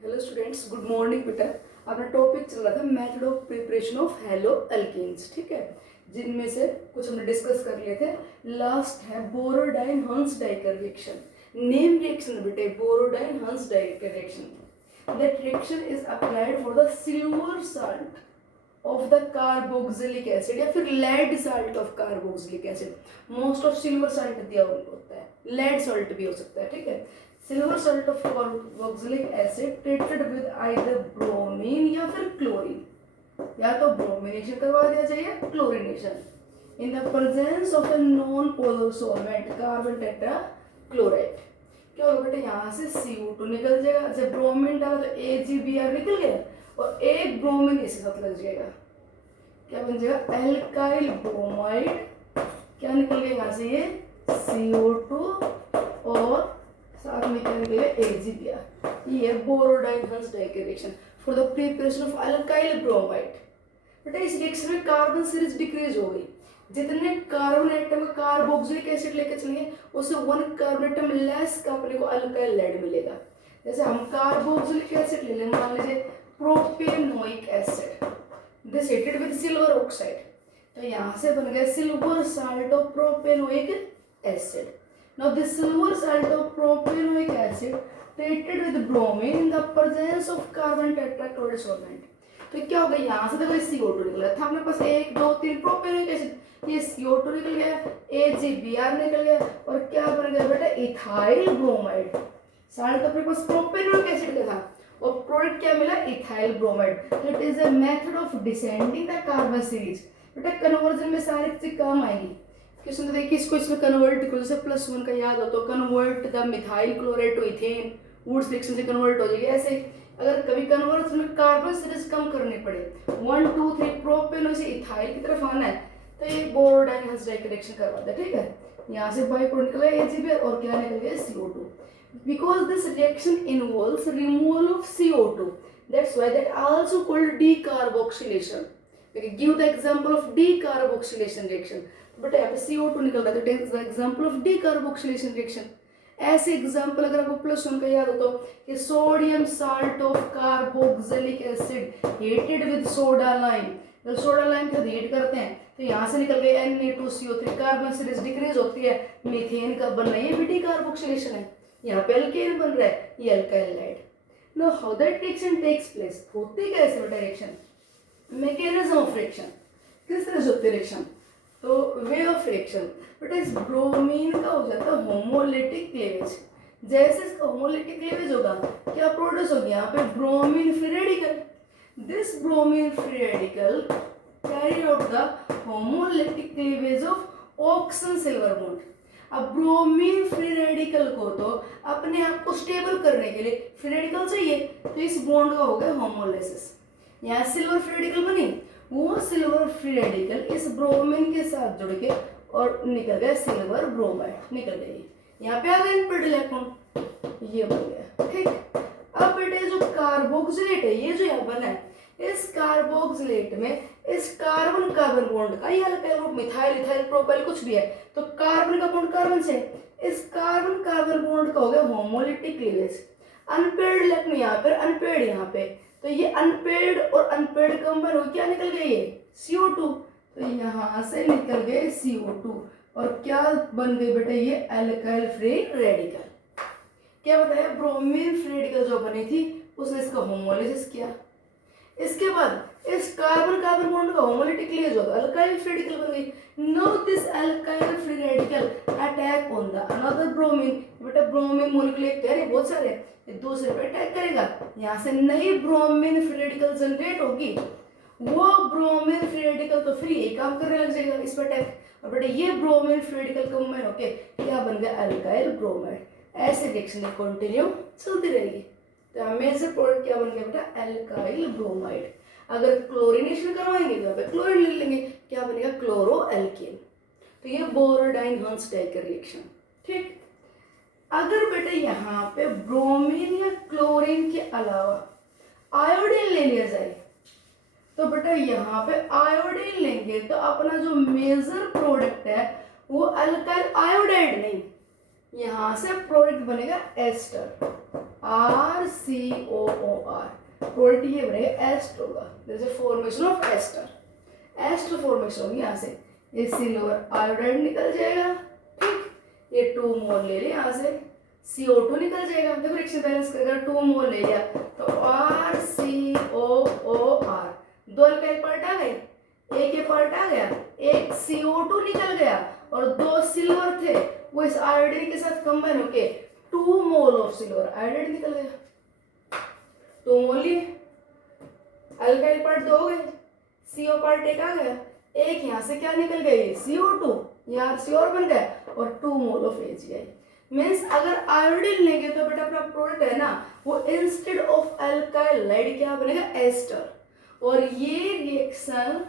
Hello students, good morning बेटा। अपना topic चल रहा था method of preparation of halo alkanes, ठीक है, जिनमें से कुछ हमने डिस्कस कर लिए थे। लास्ट है बोरोडाइन Hunsdiecker reaction. Name reaction बेटे, Borodine Hunsdiecker reaction. That reaction is applied for the silver salt of the carboxylic acid या फिर lead salt of carboxylic acid. Most of silver salt दिया होता है, lead salt भी हो सकता है, ठीक है। Silver salt of carboxylic acid treated with either bromine या फिर क्लोरीन, या तो ब्रोमिनेशन करवा दिया जाए chlorination in the presence of a non polar solvent carbon tetra chloride. क्या होगा बेटा, यहाँ से CO2 निकल जाएगा। जब ब्रोमीन डाला तो AgBr निकल गया और एक ब्रोमीन इसके साथ लग जाएगा, क्या बन जाएगा, एल्काइल ब्रोमाइड। क्या निकल गया यहाँ से, ये CO2 और साथ में क्या निकलेगा, AgBr। ये Borodine Hunsdiecker reaction for the preparation of alkyl bromide. बेटा इस रिएक्शन में कार्बन सीरीज डिक्रीज हो गई। जितने कार्बन एटम का कार्बोक्सिलिक एसिड लेके चलेंगे उससे 1 कार्बन एटम लेस का अपने को अल्काइल लेड मिलेगा। जैसे हम कार्बोक्सिलिक एसिड ले लें, मान लीजिए propanoic acid, this heated with silver oxide, तो यहाँ से बन गया silver salt of propanoic acid. Now this silver salt of propanoic acid treated with bromine in the presence of carbon tetrachloride solvent। तो क्या होगा, यहाँ से देखो CO2 निकला था अपने पास, 1 2 3 प्रोपेनोइक एसिड, ये CO2 निकल गया, AgBr निकल गया और क्या बन गया बेटा, इथाइल ब्रोमाइड। साल्ट अपने पास प्रोपेनोइक एसिड का था और प्रोडक्ट क्या मिला, ethyl bromide. It is a method of descending the carbon series. बेटा कन्वर्जन में सारी चीज काम आएगी। क्वेश्चन देखिए किसको इसमें कन्वर्ट करो, जैसे +1 का याद हो तो convert the methyl chloride to ethane, Wurtz reaction से कन्वर्ट हो जाएगी। ऐसे अगर कभी कन्वर्जन में कार्बन सीरीज कम करनी पड़े, 1 2 3 प्रोपेनो से इथाइल की तरफ आना है तो ये बोरोडाइन हंस डाइकर रिएक्शन करवाता है, ठीक है। यहाँ से बाई प्रोडक्ट निकला AgBr और क्या निकल गया, CO2। Because this reaction involves removal of CO2, that's why that also called decarboxylation। Okay, give the example of decarboxylation reaction। But यहाँ पे CO2 निकल रहा है तो it is the example of decarboxylation reaction. ऐसे एग्जांपल अगर आपको +1 का याद हो तो कि sodium salt of carboxylic acid heated with soda lime, जब सोडा लाइम को हीट करते हैं तो यहाँ से निकल गया Na2CO3, कार्बन सीरीज डिक्रीज होती है, मीथेन का बन रहा है, ये भी डीकार्बोक्सिलेशन है। यहाँ पे एल्केन बन रहा है, ये alkyl halide. Know how that reaction takes place, होती कैसे बेटा रिएक्शन, मैकेनिज्म ऑफ रिएक्शन, किस तरह से होती है रिएक्शन, तो वे ऑफ रिएक्शन बेटा इस ब्रोमीन का हो जाता है होमोलिटिक क्लीवेज। जैसे इसका होमोलिटिक क्लीवेज होगा क्या प्रोड्यूस होगी, यहाँ पे bromine free radical. This bromine free radical carry out the homolytic cleavage of oxygen silver bond. अब ब्रोमीन फ्री रेडिकल को तो अपने आप को स्टेबल करने के लिए फ्री रेडिकल चाहिए, तो इस बॉन्ड का हो गया होमोलाइसिस। यहाँ सिल्वर फ्री रेडिकल बनी, वो सिल्वर फ्री रेडिकल इस ब्रोमीन के साथ जुड़ के और निकल गया सिल्वर ब्रोमाइड, निकल गई। यहाँ पे आ गया इनपुट इलेक्ट्रॉन, ये बन गया, ठीक। अब बेटे जो कार्बोक्सिलेट है, ये जो यहाँ बना है, इस कार्बोक्सिलेट में इस कार्बन कार्बन बॉन्ड का, ये alkyl group methyl ethyl propyl कुछ भी है, तो कार्बन का बॉन्ड कार्बन से, इस कार्बन कार्बन बॉन्ड का हो गया होमोलिटिक क्लीवेज। अनपेयर्ड इलेक्ट्रॉन यहाँ पे, अनपेयर्ड यहाँ पे, तो ये अनपेयर्ड और अनपेयर्ड कंबाइन हो क्या निकल गया, ये CO2, तो यहाँ से निकल गए CO2 और क्या बन गई बेटे, ये अल्काइल फ्री रेडिकल। क्या बताया, ब्रोमीन फ्री रेडिकल जो बनी थी उसने इसका होमोलाइसिस किया। इसके बाद इस कार्बन कार्बन बॉन्ड का होमोलिटिक क्लीवेज होगा, अल्काइल फ्री रेडिकल बन गई। Now this alkyl free radical attack on the another bromine. बेटा ब्रोमीन मॉलिक्यूल है बहुत सारे, दूसरे पे अटैक करेगा, यहाँ से नई ब्रोमीन फ्री रेडिकल जनरेट होगी। वो ब्रोमीन फ्री रेडिकल तो फ्री एक काम करने लग जाएगा इस पर अटैक, और बेटा ये ब्रोमीन फ्री रेडिकल कंबाइन होके क्या बन गया, अल्काइल ब्रोमाइड। ऐसे रिएक्शन कंटिन्यू चलती रहेगी। तो मेजर प्रोडक्ट क्या बन गया बेटा, अल्काइल ब्रोमाइड। अगर क्लोरिनेशन करवाएंगे तो यहाँ पे क्लोरीन ले लेंगे, क्या बनेगा, क्लोरो एल्केन। तो ये बोरोडाइन हंस डाइकर रिएक्शन, ठीक। अगर बेटा यहाँ पे ब्रोमीन या क्लोरीन के अलावा आयोडीन ले लिया जाए तो बेटा यहाँ पे आयोडीन लेंगे तो अपना जो मेजर प्रोडक्ट है वो अल्काइल आयोडाइड नहीं, यहाँ से प्रोडक्ट बनेगा एस्टर। RCOOR, प्रोडक्ट ये बनेगा एस्ट होगा, जैसे formation of ester, ester formation होगी यहाँ से, ये सिल्वर आयोडाइड निकल जाएगा, ठीक, ये 2 मोल ले लिया यहाँ से, CO2 निकल जाएगा, देखो रिएक्शन बैलेंस करेगा, 2 मोल ले लिया तो RCOOR, 2 अल्काइल पार्ट आ गए, एक ये पार्ट आ गया, एक CO2 निकल गया और 2 सिल्वर थे वो इस आयोडीन के साथ कंबाइन होके 2 मोल ऑफ सिल्वर आयोडाइड निकल गया, 2 मोल लिए, अल्काइल पार्ट 2 हो गए, CO पार्ट 1 आ गया, एक यहाँ से क्या निकल गया, CO2, यहाँ RC और बन गया और 2 मोल ऑफ AgI। मीन्स अगर आयोडीन लेंगे तो बेटा अपना प्रोडक्ट है ना वो इंस्टेड ऑफ अल्काइलाइड क्या बनेगा, एस्टर, और ये रिएक्शन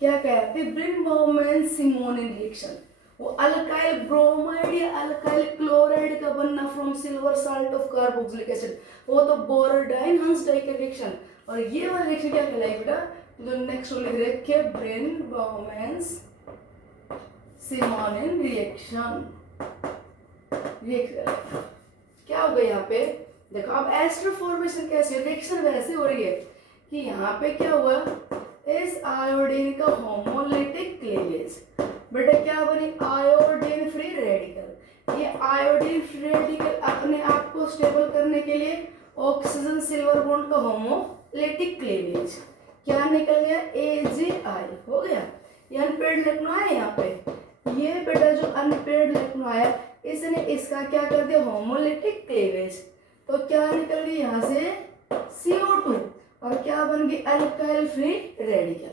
क्या कहते हैं, ब्रिन-बाउमैन-सिमोनिन रिएक्शन, वो अल्काइल ब्रोमाइड या अल्काइल क्लोराइड का बनना from silver salt of carboxylic acid, वो तो बोरोडाइन-हंस-डाई का रिएक्शन, और ये वाला रिएक्शन क्या कहलाएगा बेटा, जो नेक्स्ट लिख रखे ब्रिन-बाउमैन-सिमोनिन रिएक्शन, क्या होगा यहाँ पे, देखो अब एस्टर फॉर्मेशन कैसे, रिएक्शन वैसे हो रही है कि यहाँ पे क्या हुआ, इस आयोडीन का होमोलिटिक क्लीवेज, बेटा क्या बनी, आयोडीन फ्री रेडिकल, ये आयोडीन फ्री रेडिकल अपने आप को स्टेबल करने के लिए ऑक्सीजन सिल्वर बॉन्ड का होमोलिटिक क्लीवेज क्या निकल गया, AgI हो गया, ये अनपेयर्ड इलेक्ट्रॉन आया यहाँ पे, ये बेटा जो अनपेयर्ड इलेक्ट्रॉन आया इसने इसका क्या कर दिया, होमोलिटिक क्लीवेज, तो क्या निकल गई यहाँ से CO2 और क्या बन गई, अल्काइल फ्री रेडिकल।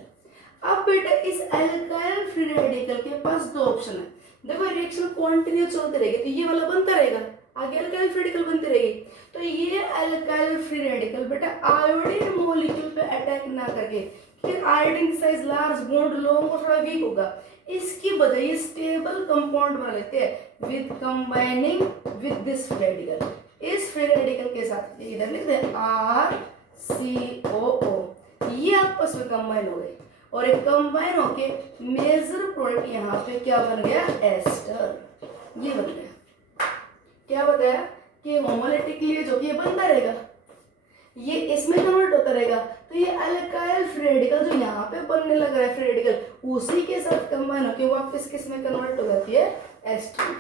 अब बेटा इस अल्काइल फ्री रेडिकल के पास 2 ऑप्शन है, देखो रिएक्शन कंटिन्यू चलते रहेगी तो ये वाला बनता रहेगा, आगे अल्काइल फ्री रेडिकल बनती रहेगी, तो ये अल्काइल फ्री रेडिकल बेटा आयोडीन मॉलिक्यूल पे अटैक ना करके, फिर iodine size large bond long और थोड़ा वीक होगा, इसकी बजाय ये स्टेबल कंपाउंड बना लेते हैं with combining with this free radical, इस फ्री रेडिकल के साथ इधर लिखते हैं RCOO, ये आपस में कंबाइन हो गए और एक कंबाइन होके मेजर प्रोडक्ट यहाँ पे क्या बन गया, एस्टर, ये बन गया, क्या बताया कि होमोलिटिक क्लीवेज होगी, ये बनता रहेगा, ये इसमें कन्वर्ट होता रहेगा, तो ये अल्काइल फ्री रेडिकल जो यहाँ पे बनने लग रहा है फ्री रेडिकल उसी के साथ कंबाइन होकर वापस किस में कन्वर्ट हो जाती है, एस्टर,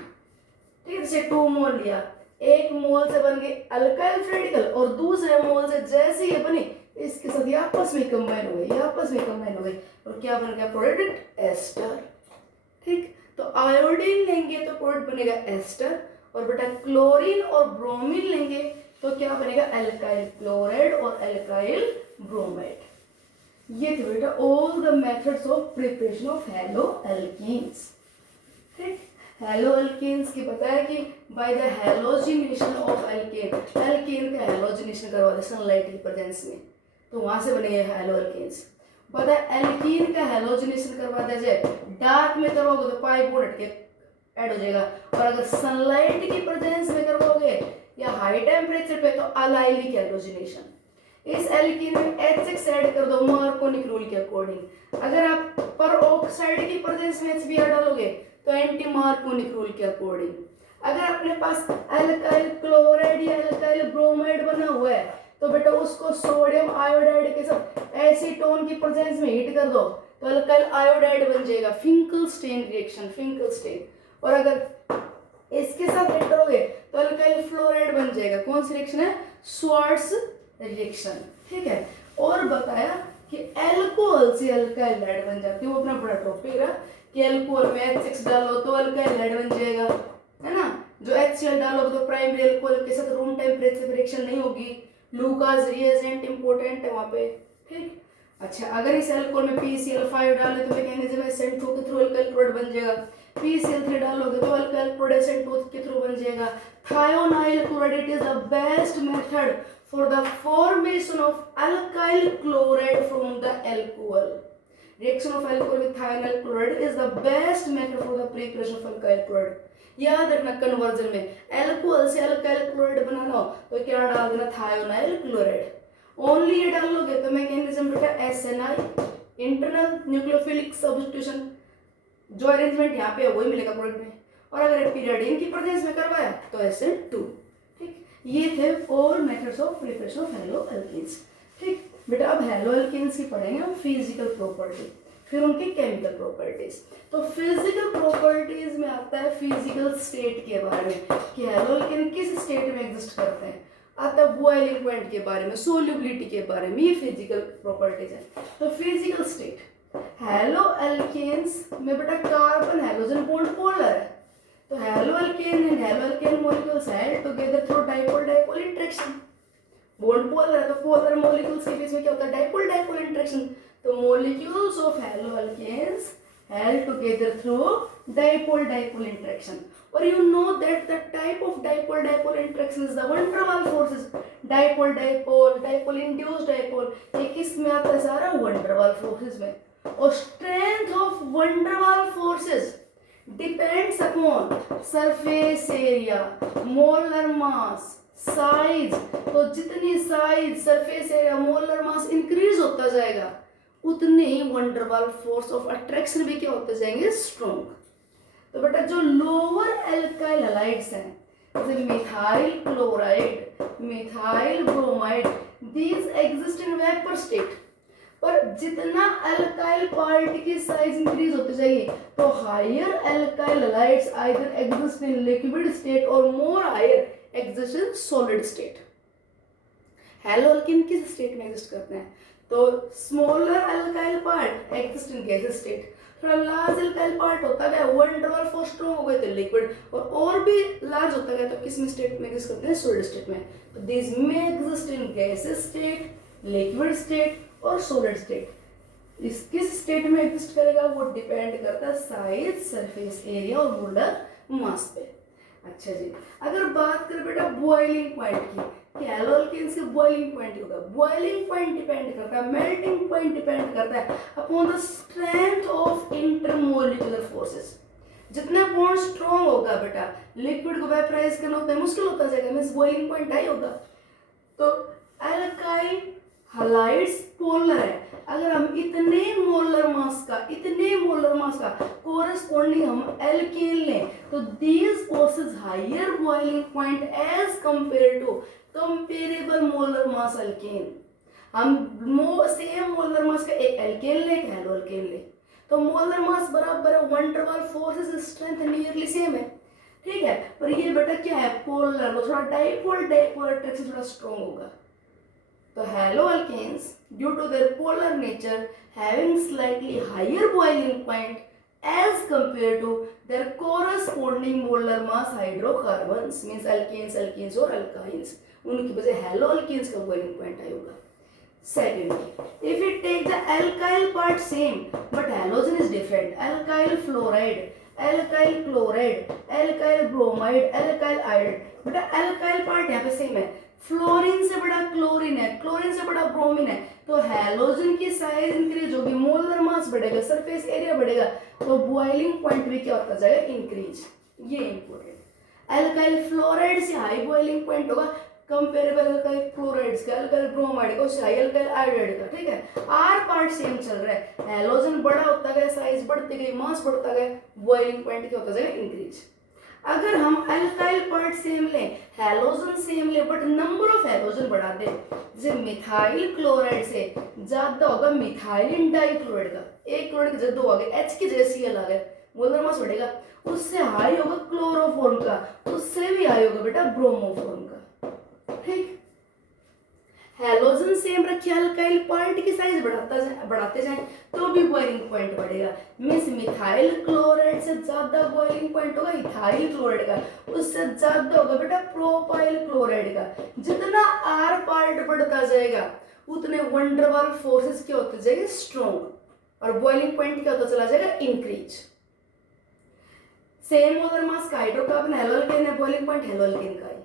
ठीक है, जैसे 2 मोल लिया, एक मोल से बन गई अल्काइल फ्री रेडिकल और दूसरे मोल से जैसे ये बनी इसके साथ ये आपस में कंबाइन हो गई, ये आपस में कंबाइन हो गई और क्या बन गया, प्रोडक्ट एस्टर, ठीक, तो आयोडीन लेंगे तो प्रोडक्ट बनेगा एस्टर, और बेटा क्लोरीन और ब्रोमीन लेंगे तो क्या बनेगा, अल्काइल क्लोराइड और अल्काइल ब्रोमाइड। ये थे बेटा all the methods of preparation of halo alkenes, ठीक, हैलो एल्कीन्स की बताया कि by the halogenation of alkane, alkane का हैलोजिनेशन करवा दे सनलाइट की प्रेजेंस में तो वहां से बनेंगे हैलो एल्कीन्स, पता है एल्कीन का हैलोजिनेशन करवा दिया जाए डार्क में करवाओगे तो पाई बॉन्ड हटके ऐड हो जाएगा, और अगर सनलाइट की प्रेजेंस में करवाओगे या हाई टेम्परेचर पे तो अलाइलिक हैलोजिनेशन, इस एल्कीन में HX ऐड कर दो मार्कोनिक रूल के अकॉर्डिंग, अगर आप पर ऑक्साइड की प्रेजेंस में HBr डालोगे तो एंटी मार्कोनिक रूल के अकॉर्डिंग, अगर अपने पास अल्काइल क्लोराइड या अल्काइल ब्रोमाइड बना हुआ है तो बेटा उसको सोडियम आयोडाइड के साथ एसीटोन की प्रेजेंस में हीट कर दो तो अल्काइल आयोडाइड बन जाएगा, फिंकलस्टेन रिएक्शन, फिंकलस्टेन, और अगर इसके साथ हिट करोगे तो अल्काइल फ्लोराइड बन जाएगा, कौन सी रिएक्शन है, स्वार्ट्स रिएक्शन, ठीक है, और बताया कि एल्कोहल से अल्काइलाइड बन जाती है, वो अपना बड़ा टॉपिक रहा कि एल्कोहल में H6 डालो तो अल्काइलाइड बन जाएगा, है ना, जो HCl डालोगे तो प्राइमरी अल्कोहल के साथ रूम टेम्परेचर रिएक्शन नहीं होगी, लूकास रिएजेंट इंपॉर्टेंट है वहां पे, ठीक, अच्छा अगर इस अल्कोहल में PCl5 डाले तो मैकेनिज्म है SN2 के थ्रू अल्काइल क्लोराइड बन जाएगा, PCl3 डालोगे तो अल्काइल क्लोराइड SN2 के थ्रू बन जाएगा, thionyl chloride is the best method for the formation of alkyl chloride from the alcohol. Reaction of alcohol with thionyl chloride is the best method for the preparation of alkyl chloride. याद रखना conversion में alcohol से alkyl chloride बनाना हो तो क्या डाल देना, thionyl chloride, only ये डालोगे तो मैकेनिज्म बेटा SNI, इंटरनल न्यूक्लियोफिलिक सब्स्टिट्यूशन, जो अरेंजमेंट यहाँ पे है वही मिलेगा प्रोडक्ट में, और अगर पीरियडिन की प्रेजेंस में करवाया तो SN2, ठीक, ये थे all methods of preparation of halo alkanes. ठीक बेटा, अब हैलो एल्केन्स की पढ़ेंगे हम फिजिकल प्रॉपर्टी, फिर उनकी केमिकल प्रॉपर्टीज। तो फिजिकल प्रॉपर्टीज में आता है फिजिकल स्टेट के बारे में कि हैलो एल्केन किस स्टेट में एग्जिस्ट करते हैं, आता है बॉइलिंग पॉइंट के बारे में, सोल्युबिलिटी के बारे में, ये फिजिकल प्रॉपर्टीज है। तो फिजिकल स्टेट हैलो एल्केन्स में बेटा कार्बन हैलोजन बॉन्ड पोलर है, तो halo alkane and halo alkane molecules held together through dipole dipole interaction. Bond polar है तो पोलर मॉलिक्यूल्स के बीच में क्या होता है, डाइपोल डाइपोल इंटरेक्शन। तो molecules of haloalkanes held together through dipole dipole interaction, or you know that the type of dipole dipole interaction is the van der Waals forces, dipole dipole dipole induced dipole, ये किस में आता है सारा, van der Waals forces में। और strength of van der Waals forces depends upon surface area, molar mass, size. तो जितनी size, surface area, molar mass increase होता जाएगा उतने ही van der Waals force of attraction भी क्या होते जाएंगे, स्ट्रॉन्ग। तो बेटा जो लोअर एल्काइल हैलाइड्स हैं जैसे methyl chloride, methyl bromide, these exist in vapour state. पर जितना एल्काइल पार्ट की साइज इंक्रीज होती जाएगी तो higher alkyl halides either exist in liquid state और more higher exist in solid state. Haloalkane किस स्टेट में एग्जिस्ट करते हैं, तो smaller alkyl part exist in gaseous state, थोड़ा लार्ज एल्काइल पार्ट होता गया one der Waals force strong हो गए तो लिक्विड, और भी लार्ज होता गया तो किस में स्टेट में एग्जिस्ट करते हैं, सॉलिड स्टेट में। तो this may exist in gaseous state, liquid state और सॉलिड स्टेट। इस किस स्टेट में एग्जिस्ट करेगा वो डिपेंड करता है साइज, सरफेस एरिया और मोलर मास पे। अच्छा जी, अगर बात करें बेटा बॉइलिंग पॉइंट की, हैलो एल्केन्स के बॉइलिंग पॉइंट होगा, बॉइलिंग पॉइंट डिपेंड करता है, मेल्टिंग पॉइंट डिपेंड करता है upon the strength of intermolecular forces. जितना बॉन्ड स्ट्रॉन्ग होगा बेटा, लिक्विड को वेपराइज करना होता है मुश्किल होता जाएगा, मींस बॉइलिंग पॉइंट हाई होगा। तो एल्काइल हैलाइड्स पोलर है, अगर हम इतने मोलर मास का कोरस्पॉन्डिंग हम एल्केन लें तो these possess higher boiling point as compare to comparable molar mass alkane. हम सेम मोलर मास का एक एल्केन ले, एक हैलो एल्केन ले, तो मोलर मास बराबर है, van der Waals forces strength nearly same है, ठीक है। पर ये बेटा क्या है, पोलर, तो थोड़ा डाइपोल डाइपोल अट्रैक्शन थोड़ा स्ट्रॉन्ग होगा। तो halo alkanes due to their polar nature having slightly higher boiling point as compared to their corresponding molar mass hydrocarbons, means alkanes और alkynes, उनकी वजह हैलो alkanes का boiling point आया होगा। Secondly, if we take the alkyl part same but halogen is different, alkyl fluoride, alkyl chloride, alkyl bromide, alkyl iodide, बेटा alkyl part यहाँ पे same है, फ्लोरीन से बड़ा क्लोरीन है, क्लोरीन से बड़ा ब्रोमीन है, तो हैलोजन की साइज इंक्रीज होगी, मोलर मास बढ़ेगा, सरफेस एरिया बढ़ेगा, तो बॉइलिंग पॉइंट भी क्या होता जाएगा, इंक्रीज। ये इंपॉर्टेंट। एल्काइल फ्लोराइड से हाई बॉइलिंग पॉइंट होगा कंपेरेबल एल्काइल क्लोराइड्स का, एल्काइल ब्रोमाइड का, उससे हाई एल्काइल आयोडाइड का, ठीक है। आर पार्ट सेम चल रहा है, हैलोजन बड़ा होता गया, साइज बढ़ती गई, मास बढ़ता गया, बॉइलिंग पॉइंट क्या होता जाएगा, इंक्रीज। अगर हम एल्काइल पार्ट सेम लें, हैलोजन सेम ले, बट नंबर ऑफ हैलोजन बढ़ा दे, जैसे मिथाइल क्लोराइड से ज्यादा होगा मिथाइलिन डाइक्लोराइड का, एक क्लोराइड का ज्यादा हो गया, H की जगह Cl आ गया, मोलर मास बढ़ेगा, उससे हाई होगा क्लोरोफॉर्म का, उससे भी हाई होगा बेटा ब्रोमोफॉर्म का, ठीक। हैलोजन सेम रखिए, अल्काइल पार्ट की साइज बढ़ाते जाएं तो भी बॉइलिंग पॉइंट बढ़ेगा, मींस मिथाइल क्लोराइड से ज्यादा बॉइलिंग पॉइंट होगा इथाइल क्लोराइड का, उससे ज्यादा होगा बेटा प्रोपाइल क्लोराइड का। जितना आर पार्ट बढ़ता जाएगा उतने वन डर वाल्स फोर्सेस क्या होते जाएंगे, स्ट्रॉन्ग, और बॉइलिंग पॉइंट क्या होता चला जाएगा, इंक्रीज। सेम मोलर मास का हाइड्रोकार्बन हैलो एल्केन है, बॉइलिंग पॉइंट हैलो एल्केन का है।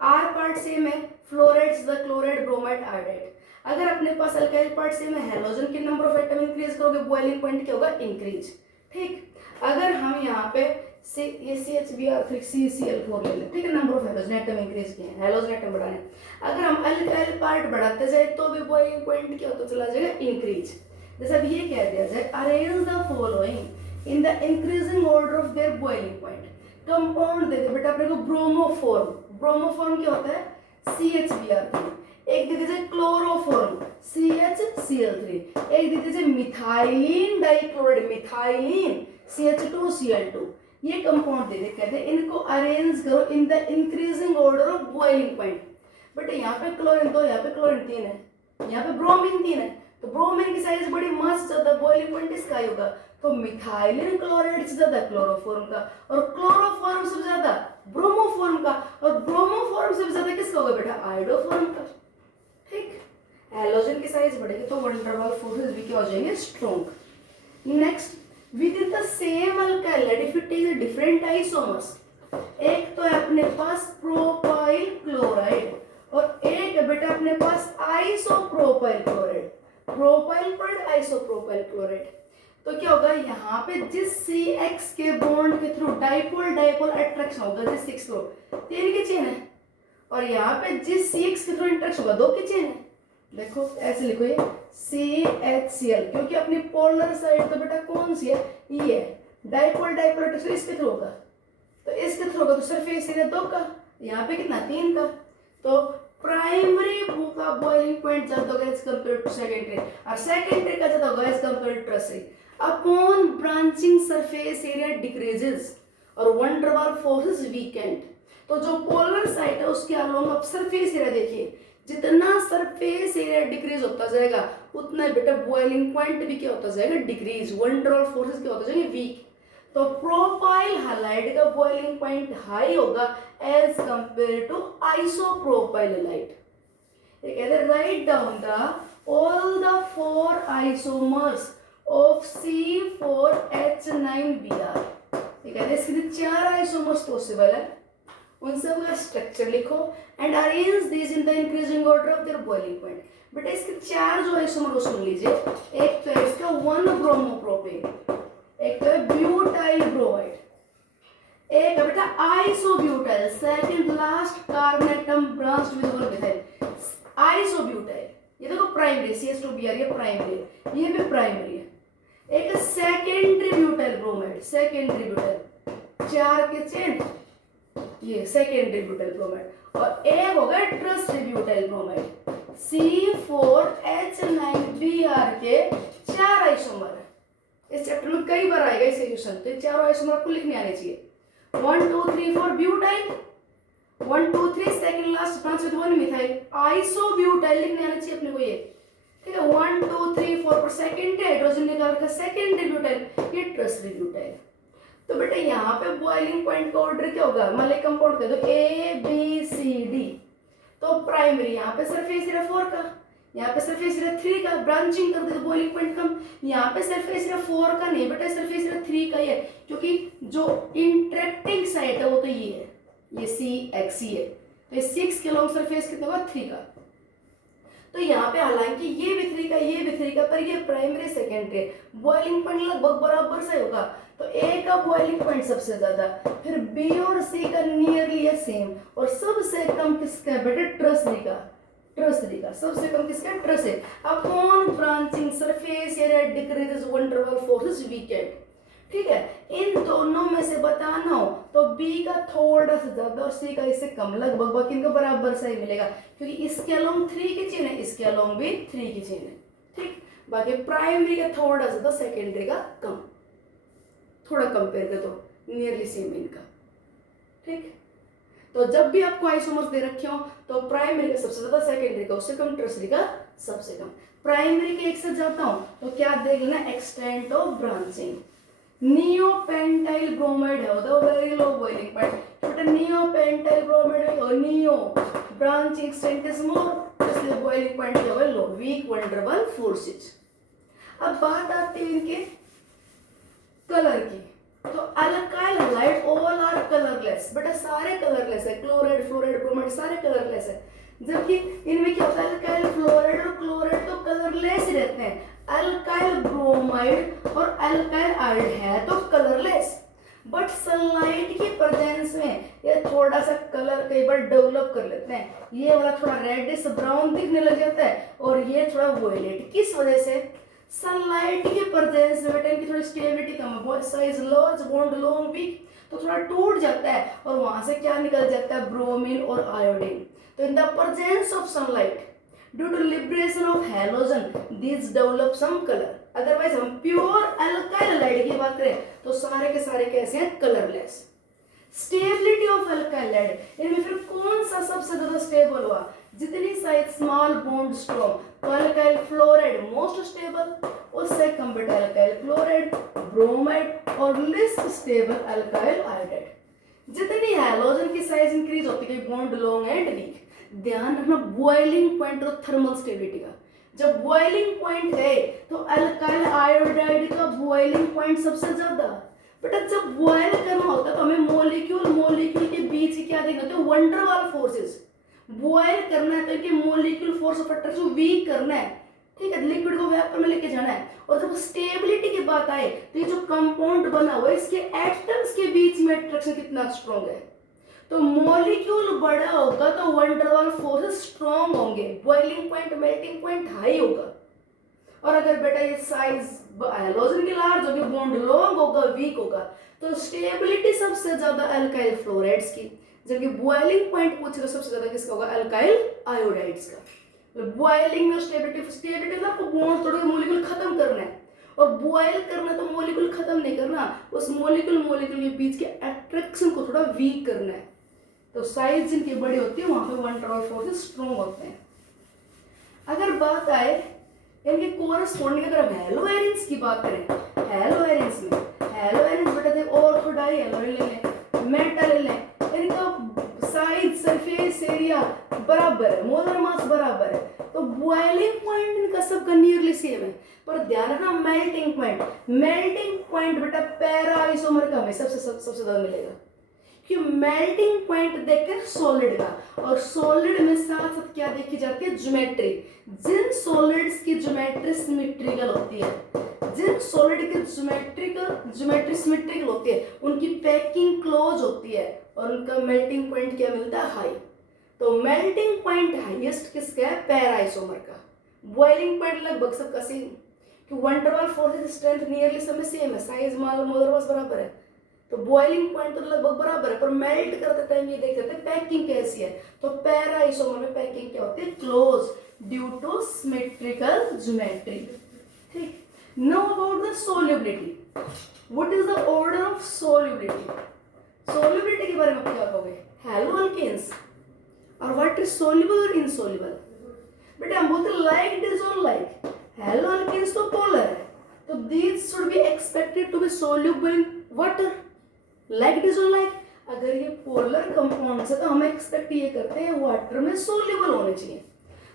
आर पार्ट सेम है, fluorides the chloride bromide iodide. अगर अपने पास अल्काइल पार्ट सेम है, हैलोजन के नंबर ऑफ एटम इंक्रीज करोगे, बॉइलिंग पॉइंट क्या होगा, इंक्रीज, ठीक। अगर हम यहाँ पे ये CHBr3 CCl4 ले लें, ठीक है, number of halogen atom increase किए हैं, हैलोजन एटम बढ़ाने। अगर हम अल्काइल पार्ट बढ़ाते जाए तो भी बॉइलिंग पॉइंट क्या होता चला जाएगा, इंक्रीज। जैसे अब ये कह दिया जाए, arrange the following in the increasing order of their boiling point. Compound दे दे बेटा अपने को, ब्रोमोफॉर्म ब्रोमोफॉर्म क्या होता है, CHBr3। एक दे दीजिए क्लोरोफॉर्म, CHCl3। एक दे दीजिए मिथाइलिन डाइक्लोराइड, मिथाइलिन, CH2Cl2। ये कंपाउंड दे दे, कहते हैं इनको अरेंज करो इन the increasing order of boiling point. But यहाँ पे क्लोरीन 2, यहाँ पे क्लोरीन 3 है, यहाँ पे ब्रोमीन 3 है, तो ब्रोमीन की साइज बड़ी मस्त ज्यादा, बॉइलिंग पॉइंट इसका ही होगा। तो मिथाइलिन क्लोराइड से ज्यादा क्लोरोफॉर्म का, और क्लोरोफॉर्म से ज्यादा ब्रोमोफॉर्म का, और ब्रोमोफॉर्म से ज्यादा किसका होगा बेटा, आयोडोफॉर्म का। ठीक, हैलोजन की साइज बढ़ेगी तो वन der Waals भी क्या हो जाएंगे, strong. Next, with the same alkyl if you take different isomers, एक तो है अपने पास प्रोपाइल क्लोराइड और एक है बेटा अपने पास isopropyl chloride, propyl chloride, isopropyl chloride. तो क्या होगा, यहाँ पे जिस CX के बॉन्ड के थ्रू डाइपोल डाइपोल अट्रैक्शन होगा, जिस 6 थ्रू 3 की चेन है, और यहाँ पे जिस CX के थ्रू इंटरेक्शन होगा 2 की चेन है। देखो ऐसे लिखो ये CHCl, क्योंकि अपनी पोलर साइड तो बेटा कौन सी है, ये है, डाइपोल डाइपोल अट्रैक्शन इसके थ्रू होगा, तो इसके थ्रू होगा तो सरफेस एरिया 2 का, यहाँ पे कितना 3 का। तो प्राइमरी का बॉइलिंग पॉइंट ज्यादा होगा एज कंपेयर टू सेकेंडरी, और सेकेंडरी का ज्यादा होगा as compare to tertiary. Upon branching surface area decreases और van der Waals forces weaken. तो जो पोलर साइड है उसके अलोंग आप सरफेस एरिया देखिए, जितना सरफेस एरिया डिक्रीज होता जाएगा उतना बेटा बॉइलिंग पॉइंट भी क्या होता जाएगा, decrease, van der Waals forces क्या होता जाएगा, वीक। तो प्रोपाइल हैलाइड का बॉइलिंग पॉइंट हाई होगा as compare to isopropyl halide. ये कहते हैं write down the all the 4 isomers of C4H9Br। ये कहते हैं इसके 4 आइसोमर्स पॉसिबल है, उन सब का स्ट्रक्चर लिखो and arrange this in the increasing order of their boiling point. बेटा इसके 4 जो आइसोमर को सुन लीजिए, एक तो है इसका 1 ब्रोमोप्रोपेन, एक तो है ब्यूटाइल ब्रोमाइड, एक है बेटा isobutyl, second last carbon atom branched with one methyl, isobutyl. ये देखो प्राइमरी CH2Br, ये प्राइमरी, ये भी प्राइमरी है। एक secondary butyl bromide, secondary butyl, 4 के चेन, ये सेकेंडरी ब्यूटाइल ब्रोमाइड, और एक होगा टर्शियरी ब्यूटाइल ब्रोमाइड। C4H9Br के 4 आइसोमर है। इस चैप्टर में कई बार आएगा इस क्वेश्चन, तो 4 आइसोमर आपको लिखने आने चाहिए। 1 2 3 4 butyl, 1 2 3 second last 5 with 1 methyl, isobutyl लिखने आने चाहिए अपने को ये, ठीक है। 1 2 3 4 पर सेकेंड हाइड्रोजन निकाल रखा, सेकेंडरी ब्यूटाइल, ये टर्शियरी ब्यूटाइल। तो बेटा यहाँ पे बॉइलिंग पॉइंट का ऑर्डर क्या होगा, मान लीजिए कंपाउंड कह दो ABCD, तो प्राइमरी यहाँ पे सरफेस एरिया 4 का, यहाँ पे सरफेस एरिया 3 का, ब्रांचिंग कर दे तो बॉइलिंग पॉइंट कम। यहाँ पे सरफेस एरिया 4 का नहीं बेटा, सरफेस एरिया 3 का ही है, क्योंकि जो इंटरेक्टिंग साइड है वो तो ये है, ये CX है, तो ये 6 के लॉन्ग सरफेस कितना होगा, 3 का। तो यहाँ पे हालांकि ये भी 3 का, ये भी 3 का, पर ये प्राइमरी सेकेंडरी, बॉइलिंग पॉइंट लगभग बराबर से होगा। तो A का बॉइलिंग पॉइंट सबसे ज्यादा, फिर B और C का नियरली है सेम, और सबसे कम किसका है बेटा, टर्शियरी का, टर्शियरी का सबसे कम किसका, tertiary. Upon branching surface area decreases one der Waals forces weekend, ठीक है। इन दोनों में से बताना हो तो B का थोड़ा सा ज्यादा और C का इससे कम, लगभग बाकी इनका बराबर सा ही मिलेगा, क्योंकि इसके अलोंग 3 की चेन है, इसके अलोंग भी 3 की चेन है, ठीक। बाकी प्राइमरी का थोड़ा ज्यादा, सेकेंडरी का कम, थोड़ा कंपेयर कर दो, नियरली सेम इनका, ठीक। तो जब भी आपको आइसोमर्स दे रखे हो तो प्राइमरी का सबसे ज्यादा, सेकेंडरी का उससे कम, टर्शियरी का सबसे कम। प्राइमरी के एक से जाता हूं तो क्या देख लेना, extent of branching. Neopentyl bromide है तो very low boiling point, but neopentyl bromide और neo branching extent is more, इसलिए बॉइलिंग पॉइंट जो है low, weak van der Waals forces. अब बात आती है इनके कलर की, तो alkyl halide all are colourless, बेटा सारे कलरलेस है, क्लोराइड फ्लोराइड ब्रोमाइड सारे कलरलेस है, जबकि इनमें क्या होता है, अल्काइल फ्लोराइड और क्लोराइड तो कलरलेस ही रहते हैं, अल्काइल ब्रोमाइड और अल्काइल आयोड है तो कलरलेस, बट सनलाइट की प्रेजेंस में ये थोड़ा सा कलर कई बार डेवलप कर लेते हैं, ये वाला थोड़ा रेडिश ब्राउन दिखने लग जाता है और ये थोड़ा वोयलेट, किस वजह से, सनलाइट के प्रेजेंस में बेटा इनकी थोड़ी स्टेबिलिटी कम है, size large bond long weak, तो थोड़ा टूट जाता है और वहां से क्या निकल जाता है, ब्रोमीन और आयोडीन। तो in the presence of sunlight due to liberation of halogen this develop some colour. Otherwise हम प्योर अल्काइल लाइट की बात करें तो सारे के सारे कैसे हैं, colourless. Stability of alkyl halide, इनमें फिर कौन सा सबसे ज्यादा स्टेबल हुआ, जितनी साइज स्मॉल बॉन्ड स्ट्रॉन्ग, तो अल्काइल फ्लोराइड मोस्ट स्टेबल, उससे कंपेयर अल्काइल क्लोराइड, ब्रोमाइड और लेस स्टेबल अल्काइल आयोडाइड। जितनी हैलोजन की साइज इंक्रीज होती है, बॉन्ड लॉन्ग एंड वीक। ध्यान रखना बॉइलिंग पॉइंट और थर्मल स्टेबिलिटी का, जब बॉइलिंग पॉइंट है तो अल्काइल आयोडाइड का बॉइलिंग पॉइंट सबसे ज्यादा। बेटा जब बॉयल करना होता है तो हमें मॉलिक्यूल मॉलिक्यूल के बीच क्या देखना होता है, वंडर वाल फोर्सेस। बॉयल करना है तो इनके molecule force of attraction weak करना है, ठीक है, लिक्विड को वेपर में लेके जाना है। और जब स्टेबिलिटी की बात आए तो ये जो कंपाउंड बना हुआ है इसके एटम्स के बीच में अट्रैक्शन कितना स्ट्रॉन्ग है, तो मॉलिक्यूल बड़ा होगा तो वंडर वाल फोर्सेस स्ट्रॉन्ग होंगे, boiling point melting point high होगा। और अगर बेटा ये साइज हैलोजन की लार्ज होगी, बॉन्ड लॉन्ग होगा, वीक होगा, तो स्टेबिलिटी सबसे ज्यादा अल्काइल फ्लोराइड्स की, जबकि बॉइलिंग पॉइंट पूछे तो सबसे ज्यादा किसका होगा, अल्काइल आयोडाइड्स का। बॉइलिंग में स्टेबिलिटी ना, आपको बॉन्ड तोड़ के मॉलिक्यूल खत्म करना है, और बॉयल करना तो मॉलिक्यूल खत्म नहीं करना, उस मॉलिक्यूल के बीच के अट्रैक्शन को थोड़ा वीक करना है। तो साइज जिनकी बड़ी होती है वहां पे वंडर वाल फोर्सेस स्ट्रॉन्ग होते हैं। अगर बात आए इनके कोरस्पॉन्डिंग, अगर हम हेलो एरिन्स की बात करें, हेलो एरिन्स में हेलो एरिन्स बेटा थे ऑर्थोडाई हेलोइन ले लें, मेटल ले लें, इनका साइज सरफेस एरिया बराबर है, मोलर मास बराबर है, तो बॉइलिंग पॉइंट इनका सबका नियरली सेम है। पर ध्यान रखना मेल्टिंग पॉइंट बेटा पैरा आइसोमर का हमें सबसे ज्यादा मिलेगा, कि मेल्टिंग पॉइंट देखकर सॉलिड का, और सॉलिड में साथ साथ क्या देखी जाती है, ज्योमेट्री। जिन सॉलिड्स की ज्योमेट्री सिमेट्रिकल होती है, जिन सॉलिड की ज्योमेट्री सिमेट्रिकल होती है, उनकी पैकिंग क्लोज होती है और उनका मेल्टिंग पॉइंट क्या मिलता है, हाई। तो मेल्टिंग पॉइंट हाईएस्ट किसका है, पैरा आइसोमर का। बॉइलिंग पॉइंट लगभग सबका सेम, कि वंडर वाल फोर्स स्ट्रेंथ नियरली सब में सेम है, साइज मोलर मास बराबर है, तो बॉइलिंग पॉइंट तो लगभग बराबर है। पर मेल्ट करते टाइम ये देख सकते हैं पैकिंग कैसी है, तो पैरा आइसोमर में पैकिंग क्या होती है, close due to symmetrical geometry. ठीक, know about the solubility, what is the order of solubility. Solubility के बारे में क्या कहोगे, हेलो अल्केन्स और व्हाट इज सोल्युबल और इनसोल्युबल। बेटा हम बोलते like dissolve like, haloalkanes तो पोलर है, तो these should be expected to be soluble in water, like dissolve like. अगर ये पोलर कंपाउंड्स है तो हम एक्सपेक्ट ये करते हैं वाटर में सोल्युबल होने चाहिए,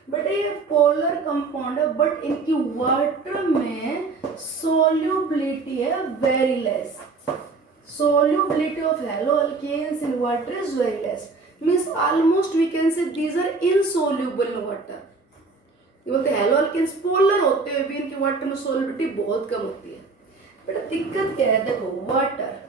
बट ये पोलर कंपाउंड है, बट इनकी वाटर में सोल्युबिलिटी है very less. Solubility of halo alkanes in water is very less, means almost we can say these are insoluble in water. ये बोलते हैं हेलो अल्केन्स पोलर होते हुए भी इनकी वाटर में सोल्युबिलिटी बहुत कम होती है। बेटा दिक्कत क्या है, देखो वाटर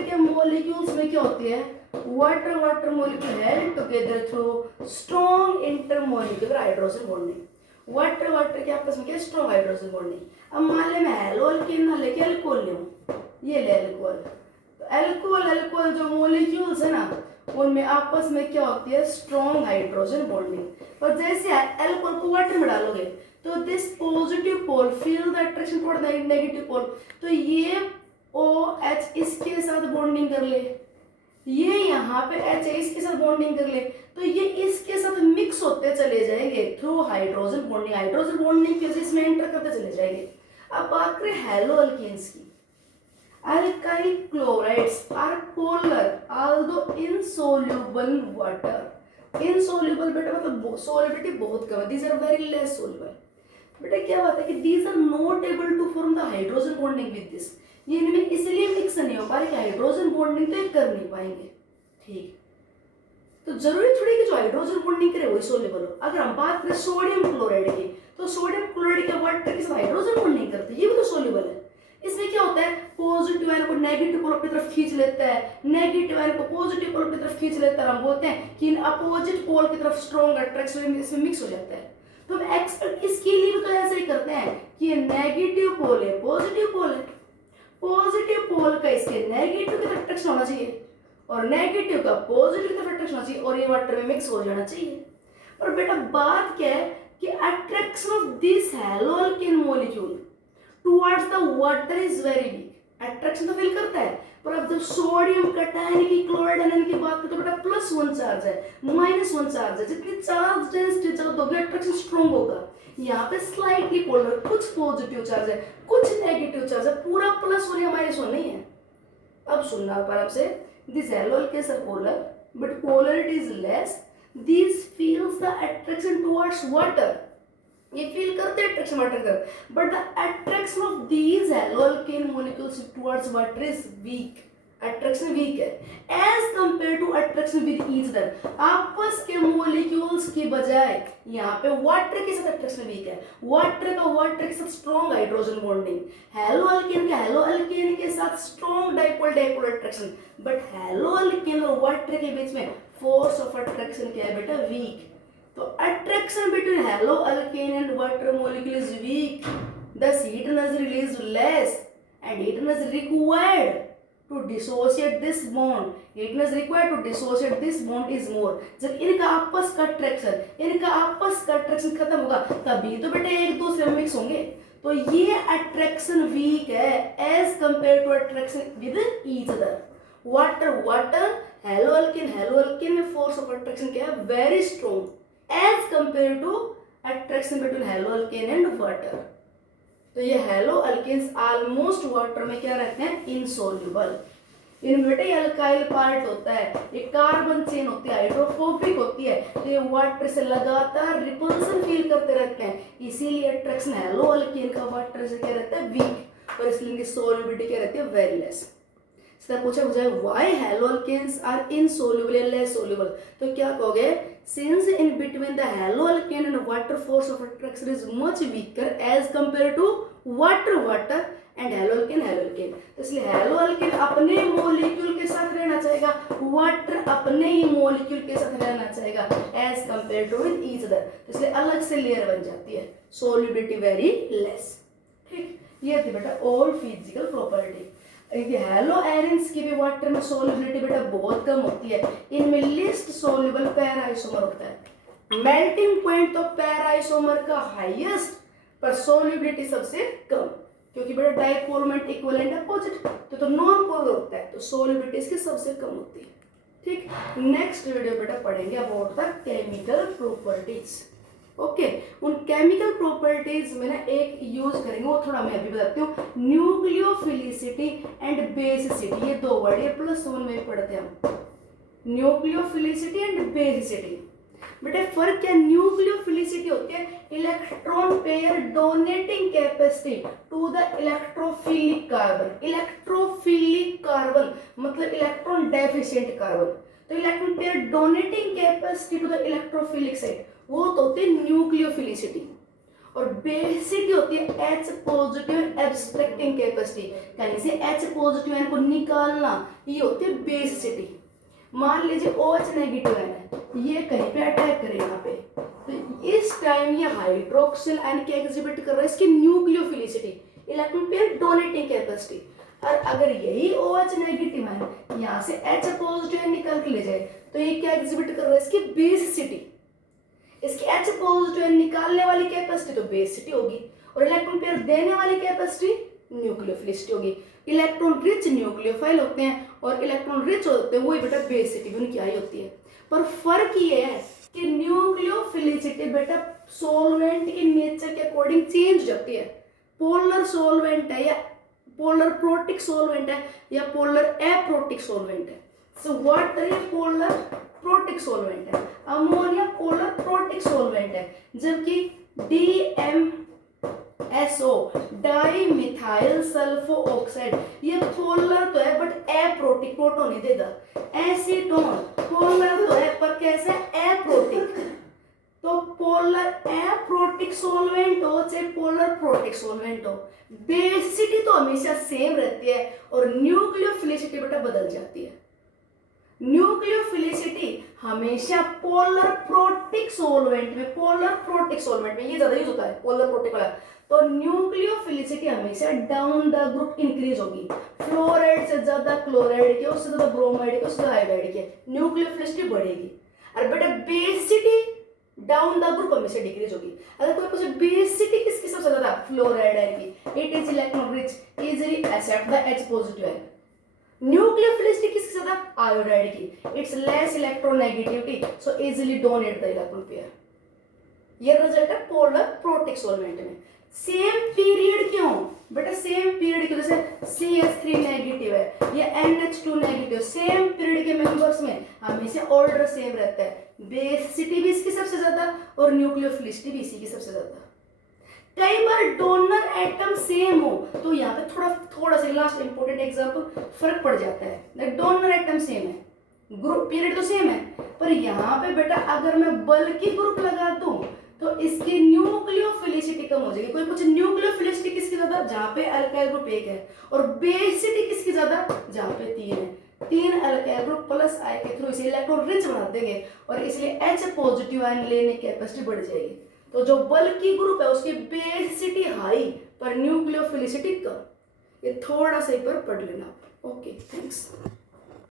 के मॉलिक्यूल्स में क्या होती है, water molecule held together through strong intermolecular hydrogen bonding. Water के आपस में क्या, स्ट्रॉन्ग हाइड्रोजन बॉन्डिंग। अब मान ले मैं हेलो अल्केन ना लेके अल्कोहल ले, ये ले अल्कोहल, तो अल्कोहल जो मॉलिक्यूल्स है ना उनमें आपस में क्या होती है, स्ट्रॉन्ग हाइड्रोजन बॉन्डिंग। पर जैसे अल्कोहल को वाटर में डालोगे तो this positive pole feel the attraction toward the negative pole, तो ये OH इसके साथ बॉन्डिंग कर ले, ये यहाँ पे H इसके साथ बॉन्डिंग कर ले, तो ये इसके साथ मिक्स होते चले जाएंगे थ्रू हाइड्रोजन बॉन्डिंग के इसमें एंटर करते चले जाएंगे। अब बात करें हेलो अल्केन्स की, alkyl chlorides are polar although insoluble in water. Insoluble बेटा मतलब सोल्युबिलिटी बहुत कम है, these are very less soluble. बेटा क्या बात है कि these are not able to form the hydrogen bonding with this, ये इनमें इसलिए मिक्स नहीं हो पा रहे कि हाइड्रोजन बॉन्डिंग तो ये कर नहीं पाएंगे। ठीक, तो जरूरी थोड़ी कि जो हाइड्रोजन बॉन्डिंग करे वही सोल्युबल हो। अगर हम बात करें सोडियम क्लोराइड की, तो सोडियम क्लोराइड के वाटर के साथ हाइड्रोजन बॉन्डिंग करते हैं, ये भी तो सोल्युबल है। इसमें क्या होता है, पॉजिटिव आयन को नेगेटिव पोल अपनी तरफ खींच लेता है, नेगेटिव आयन को पॉजिटिव पोल अपनी तरफ खींच लेता है। हम बोलते हैं कि इन अपोजिट पोल की तरफ स्ट्रॉन्ग अट्रैक्शन इसमें मिक्स हो जाता है। तो हम एक्सपेक्ट इसके लिए भी तो ऐसे ही करते हैं कि ये नेगेटिव पोल है, पॉजिटिव पोल है, पॉजिटिव पोल का इसके नेगेटिव की तरफ अट्रैक्शन होना चाहिए और नेगेटिव का पॉजिटिव की तरफ अट्रैक्शन होना चाहिए और ये वाटर में मिक्स हो जाना चाहिए। पर बेटा बात क्या है कि attraction of this hello alkane molecule towards the water is very weak. Attraction तो फील करता है, पर अब जब सोडियम कटायन की क्लोराइड आयन की बात करते हैं बेटा +1 चार्ज है, -1 चार्ज है, जितनी चार्ज डेंसिटी ज्यादा दोगे अट्रैक्शन स्ट्रॉन्ग होगा। यहाँ पे स्लाइटली पोलर, कुछ पॉजिटिव चार्ज है, कुछ नेगेटिव चार्ज है, पूरा +1 या -1 नहीं है। अब सुनना आराम से, this haloalkanes are polar but polarity is less, this feels the attraction towards water. ये फील करते हैं अट्रैक्शन वाटर की तरफ, but the attraction of these haloalkane molecules towards water is weak. Attraction weak है as compare to attraction with each other. आपस के molecules की बजाय यहाँ पे वाटर के साथ अट्रैक्शन वीक है। वाटर के साथ strong hydrogen bonding, hello alkane के साथ strong dipole dipole attraction, but hello alkane और वाटर के बीच में फोर्स ऑफ अट्रैक्शन क्या है बेटा, वीक। तो attraction between halo alkane and water molecule is weak, thus heat energy released less and heat energy required to dissociate this bond, heat energy required to dissociate this bond is more। जब इनका आपस का attraction खत्म होगा तभी तो बेटे एक दूसरे में मिक्स होंगे। तो ये अट्रैक्शन वीक है as compare to attraction with each other. Water halo alkane में फोर्स ऑफ अट्रैक्शन क्या है, very strong as compare to attraction between halo alkane and water. तो ये हेलो अल्केन्स ऑलमोस्ट वाटर में क्या रहते हैं, इनसोल्यूबल। इनमें बेटे अल्काइल पार्ट होता है, ये कार्बन चेन होती है, हाइड्रोफोबिक होती है, तो ये वाटर से लगातार रिपल्सन फील करते रहते हैं, इसीलिए अट्रैक्शन हेलो अल्केन का वाटर से क्या रहता है, वीक, और इसलिए इनकी सोल्युबिलिटी क्या रहती है, वेरी लेस। सीधा पूछा जाए why halo alkanes are insoluble या लेस सोल्यूबल, तो क्या कहोगे, since in between the halo alkane and water force of attraction is much weaker as compared to water and halo alkane। तो इसलिए halo alkane अपने मॉलिक्यूल के साथ रहना चाहेगा, वाटर अपने ही मॉलिक्यूल के साथ रहना चाहेगा as compared to with each other। तो इसलिए अलग से लेयर बन जाती है, solubility very less। ठीक, ये थी बेटा all physical property। Hello arenes की भी वाटर में सोल्युबिलिटी बेटा बहुत कम होती है, इनमें लिस्ट सोल्यूबल पैरा आइसोमर होता है। मेल्टिंग पॉइंट तो पैरा आइसोमर का हाईएस्ट, पर सोल्युबिलिटी सबसे कम, क्योंकि बेटा डाइपोलमेंट इक्विवेलेंट अपोजिट तो नॉन पोलर होता है, तो सोल्युबिलिटी इसकी सबसे कम होती है। ठीक, नेक्स्ट वीडियो बेटा पढ़ेंगे about the chemical properties. Okay, उन केमिकल प्रॉपर्टीज में ना एक यूज करेंगे, वो थोड़ा मैं अभी बताती हूँ, न्यूक्लियोफिलिसिटी एंड बेसिसिटी, ये दो वर्ड ये +1 में पढ़ते हैं हम, न्यूक्लियोफिलिसिटी एंड बेसिसिटी। बेटा फर्क क्या, न्यूक्लियोफिलिसिटी होती है electron pair donating capacity to the electrophilic carbon. Electrophilic carbon मतलब इलेक्ट्रॉन डेफिशिएंट कार्बन, तो electron pair donating capacity to the electrophilic side, वो तो होती है न्यूक्लियोफिलिसिटी। और बेसिसिटी होती है H पॉजिटिव एब्स्ट्रैक्टिंग कैपेसिटी, कहीं से H पॉजिटिव आयन को निकालना, ये होती है बेसिसिटी। मान लीजिए OH नेगेटिव आयन है, ये कहीं पे अटैक करे यहाँ पे, तो इस टाइम ये हाइड्रोक्सिल आयन क्या एग्जिबिट कर रहा है, इसकी nucleophilicity, electron pair donating capacity. और अगर यही OH नेगेटिव आयन यहाँ से H पॉजिटिव आयन निकाल के ले जाए, तो ये क्या एग्जिबिट कर रहा है, इसकी बेसिसिटी। इसकी H पॉजिटिव निकालने वाली कैपेसिटी तो बेसिसिटी होगी, और इलेक्ट्रॉन पेयर देने वाली कैपेसिटी न्यूक्लियोफिलिसिटी होगी। इलेक्ट्रॉन रिच न्यूक्लियोफाइल होते हैं और इलेक्ट्रॉन रिच होते हैं वही बेटा बेसिसिटी भी उनकी आई होती है। पर फर्क ये है कि न्यूक्लियोफिलिसिटी बेटा सॉल्वेंट के नेचर के अकॉर्डिंग चेंज हो जाती है। पोलर सॉल्वेंट है या पोलर प्रोटिक सॉल्वेंट है या पोलर एप्रोटिक सॉल्वेंट है। सो वाटर ये पोलर प्रोटिक सॉल्वेंट है, अमोनिया पोलर प्रोटिक सॉल्वेंट है, जबकि DMSO di methyl sulpho oxide ये पोलर तो है बट एप्रोटिक, प्रोटॉन नहीं देगा। एसीटोन पोलर तो है पर कैसे, एप्रोटिक। तो पोलर एप्रोटिक सॉल्वेंट हो चाहे पोलर प्रोटिक सॉल्वेंट हो, बेसिसिटी तो हमेशा सेम रहती है और न्यूक्लियोफिलिसिटी बेटा बदल जाती है। न्यूक्लियोफिलिसिटी हमेशा पोलर प्रोटिक सॉल्वेंट में, पोलर प्रोटिक सॉल्वेंट में ये ज्यादा यूज होता है पोलर प्रोटिक वाला, तो न्यूक्लियोफिलिसिटी हमेशा डाउन द ग्रुप इंक्रीज होगी। फ्लोराइड से ज्यादा क्लोराइड के, उससे ज्यादा ब्रोमाइड के, उससे ज्यादा आयोडाइड के, न्यूक्लियोफिलिसिटी बढ़ेगी। और बेटा बेसिसिटी डाउन द ग्रुप हमेशा डिक्रीज होगी। अगर कोई पूछे बेसिसिटी किसकी सबसे ज्यादा, फ्लोराइड की, it is electron rich, easily accept the H positive ion. Nucleophilicity किसकी ज्यादा, आयोडाइड की, it's less electronegativity, so easily donate the electron pair. ये रिजल्ट है पोलर प्रोटिक सॉल्वेंट में। सेम पीरियड क्यों बेटा, सेम पीरियड क्यों, जैसे CH3 नेगेटिव है, ये NH2 नेगेटिव, सेम पीरियड के मेंबर्स में हमेशा ऑर्डर सेम रहता है, बेसिसिटी भी इसकी सबसे ज्यादा और न्यूक्लियोफिलिसिटी भी इसी की सबसे ज्यादा। कई बार डोनर एटम सेम हो तो यहाँ पे थोड़ा सा लास्ट इंपॉर्टेंट एग्जांपल फर्क पड़ जाता है। डोनर एटम सेम है, ग्रुप पीरियड तो सेम है, पर यहाँ पे बेटा अगर मैं बल्कि ग्रुप लगा दूं तो इसकी न्यूक्लियोफिलिसिटी कम हो जाएगी। कोई पूछे न्यूक्लियोफिलिसिटी किसकी ज्यादा, जहाँ पे अल्काइल ग्रुप 1 है, और बेसिसिटी किसकी ज्यादा, जहाँ पे 3 है। 3 अल्काइल ग्रुप प्लस I के थ्रू इसे इलेक्ट्रॉन रिच बना देंगे और इसलिए H पॉजिटिव आयन लेने की कैपेसिटी बढ़ जाएगी। तो जो बल्कि ग्रुप है उसकी बेसिसिटी हाई पर न्यूक्लियोफिलिसिटी कम। ये थोड़ा सा एक बार पढ़ लेना। Okay, thanks.